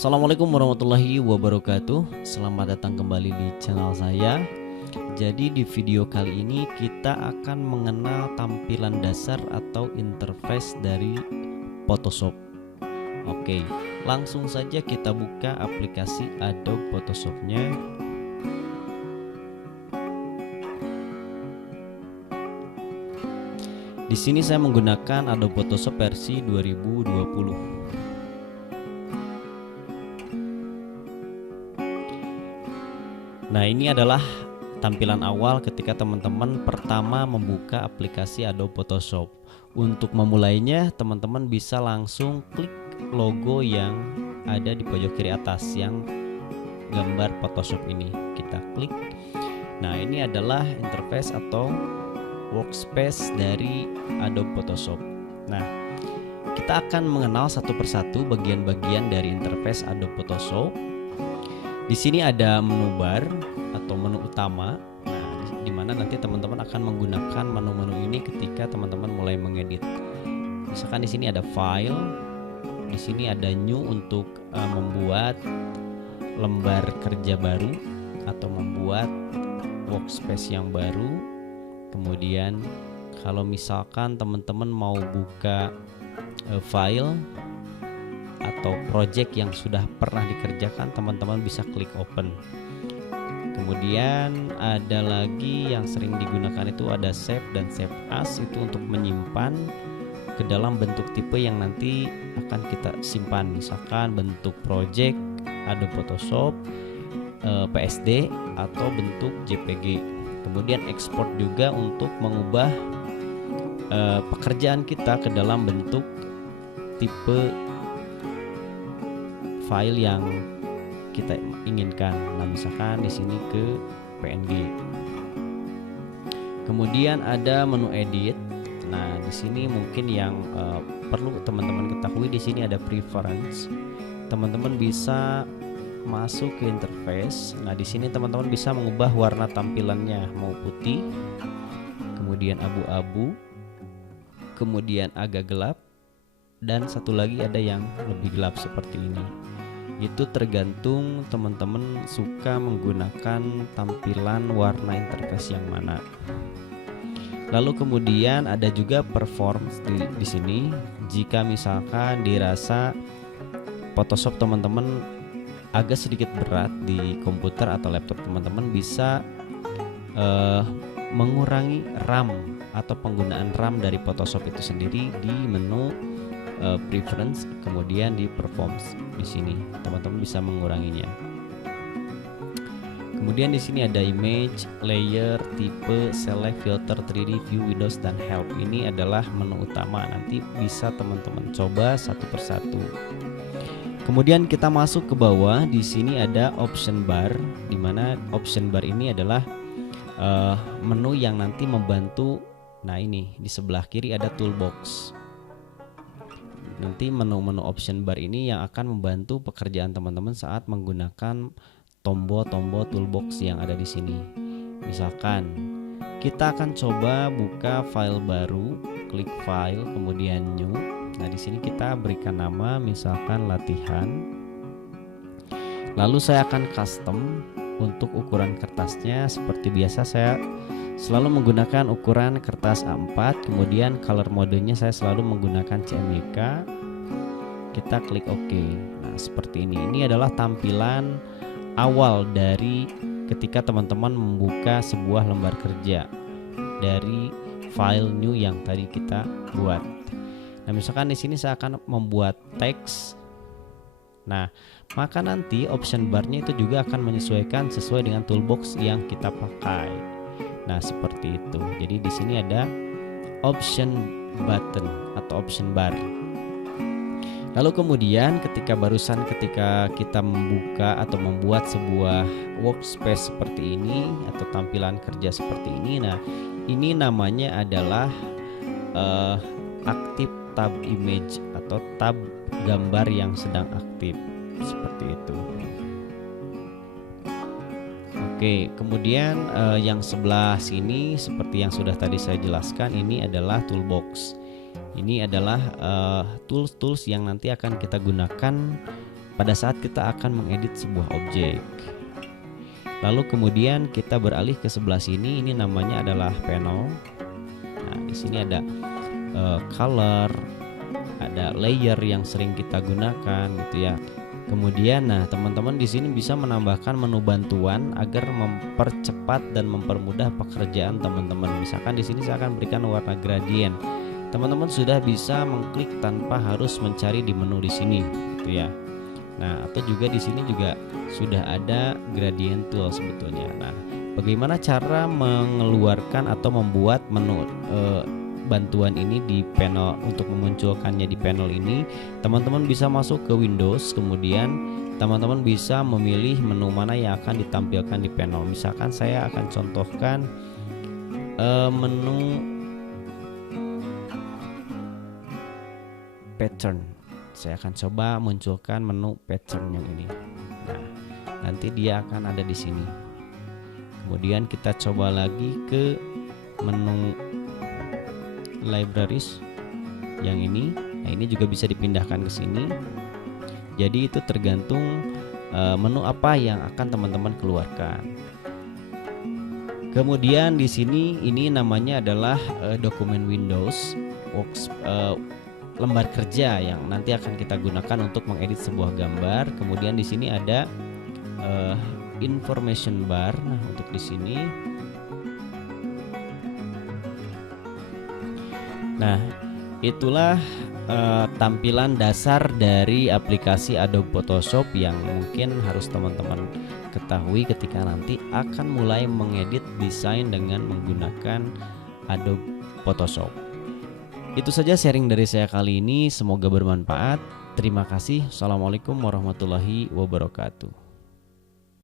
Assalamualaikum warahmatullahi wabarakatuh. Selamat datang kembali di channel saya. Jadi di video kali ini kita akan mengenal tampilan dasar atau interface dari Photoshop. Oke, langsung saja kita buka aplikasi Adobe Photoshop-nya. Di sini saya menggunakan Adobe Photoshop versi 2020. Nah, ini adalah tampilan awal ketika teman-teman pertama membuka aplikasi Adobe Photoshop. Untuk memulainya, teman-teman bisa langsung klik logo yang ada di pojok kiri atas yang gambar Photoshop ini. Kita klik. Nah, ini adalah interface atau workspace dari Adobe Photoshop. Nah, kita akan mengenal satu persatu bagian-bagian dari interface Adobe Photoshop. Di sini ada menu bar atau menu utama. Nah, di mana nanti teman-teman akan menggunakan menu-menu ini ketika teman-teman mulai mengedit. Misalkan di sini ada file, di sini ada new untuk membuat lembar kerja baru atau membuat workspace yang baru. Kemudian kalau misalkan teman-teman mau buka file atau project yang sudah pernah dikerjakan, teman-teman bisa klik open. Kemudian ada lagi yang sering digunakan itu ada save dan save as, itu untuk menyimpan ke dalam bentuk tipe yang nanti akan kita simpan, misalkan bentuk project Adobe Photoshop, PSD atau bentuk JPG. Kemudian export juga untuk mengubah pekerjaan kita ke dalam bentuk tipe file yang kita inginkan. Nah, misalkan di sini ke PNG. Kemudian ada menu edit. Nah, di sini mungkin yang perlu teman-teman ketahui, di sini ada preference. Teman-teman bisa masuk ke interface. Nah, di sini teman-teman bisa mengubah warna tampilannya, mau putih, kemudian abu-abu, kemudian agak gelap, dan satu lagi ada yang lebih gelap seperti ini. Itu tergantung teman-teman suka menggunakan tampilan warna interface yang mana. Lalu kemudian ada juga performance di sini. Jika misalkan dirasa Photoshop teman-teman agak sedikit berat di komputer atau laptop, teman-teman bisa mengurangi RAM atau penggunaan RAM dari Photoshop itu sendiri di menu preference, kemudian di performance. Di sini teman-teman bisa menguranginya. Kemudian di sini ada image, layer, tipe, select, filter, 3D, view, windows, dan help. Ini adalah menu utama. Nanti bisa teman-teman coba satu persatu. Kemudian kita masuk ke bawah. Di sini ada option bar, di mana option bar ini adalah menu yang nanti membantu. Nah, ini di sebelah kiri ada toolbox. Nanti menu-menu option bar ini yang akan membantu pekerjaan teman-teman saat menggunakan tombol-tombol toolbox yang ada di sini. Misalkan kita akan coba buka file baru, klik file, kemudian new. Nah, di sini kita berikan nama, misalkan latihan. Lalu saya akan custom untuk ukuran kertasnya. Seperti biasa saya selalu menggunakan ukuran kertas A4. Kemudian color modenya saya selalu menggunakan CMYK. Kita klik OK. Nah, seperti ini. Ini adalah tampilan awal dari ketika teman-teman membuka sebuah lembar kerja dari file new yang tadi kita buat. Nah, misalkan di sini saya akan membuat teks. Nah, maka nanti option barnya itu juga akan menyesuaikan sesuai dengan toolbox yang kita pakai. Nah, seperti itu. Jadi di sini ada option button atau option bar. Lalu kemudian ketika kita membuka atau membuat sebuah workspace seperti ini atau tampilan kerja seperti ini, nah ini namanya adalah active tab image atau tab gambar yang sedang aktif, seperti itu. Oke, kemudian yang sebelah sini seperti yang sudah tadi saya jelaskan, ini adalah toolbox. Ini adalah tools-tools yang nanti akan kita gunakan pada saat kita akan mengedit sebuah objek. Lalu kemudian kita beralih ke sebelah sini, ini namanya adalah panel. Nah, di sini ada color, ada layer yang sering kita gunakan gitu ya. Kemudian teman-teman di sini bisa menambahkan menu bantuan agar mempercepat dan mempermudah pekerjaan teman-teman. Misalkan di sini saya akan berikan warna gradient. Teman-teman sudah bisa mengklik tanpa harus mencari di menu di sini gitu ya. Nah, atau juga di sini juga sudah ada gradient tool sebetulnya. Nah, bagaimana cara mengeluarkan atau membuat menu bantuan ini di panel? Untuk memunculkannya di panel ini, teman-teman bisa masuk ke Windows, kemudian teman-teman bisa memilih menu mana yang akan ditampilkan di panel. Misalkan saya akan contohkan menu pattern. Saya akan coba munculkan menu pattern yang ini. Nah, nanti dia akan ada di sini. Kemudian kita coba lagi ke menu libraries yang ini. Nah, ini juga bisa dipindahkan ke sini. Jadi itu tergantung menu apa yang akan teman-teman keluarkan. Kemudian di sini ini namanya adalah dokumen Windows Works, lembar kerja yang nanti akan kita gunakan untuk mengedit sebuah gambar. Kemudian di sini ada information bar. Nah, untuk di sini. Nah, itulah tampilan dasar dari aplikasi Adobe Photoshop yang mungkin harus teman-teman ketahui ketika nanti akan mulai mengedit desain dengan menggunakan Adobe Photoshop. Itu saja sharing dari saya kali ini, semoga bermanfaat. Terima kasih. Assalamualaikum warahmatullahi wabarakatuh.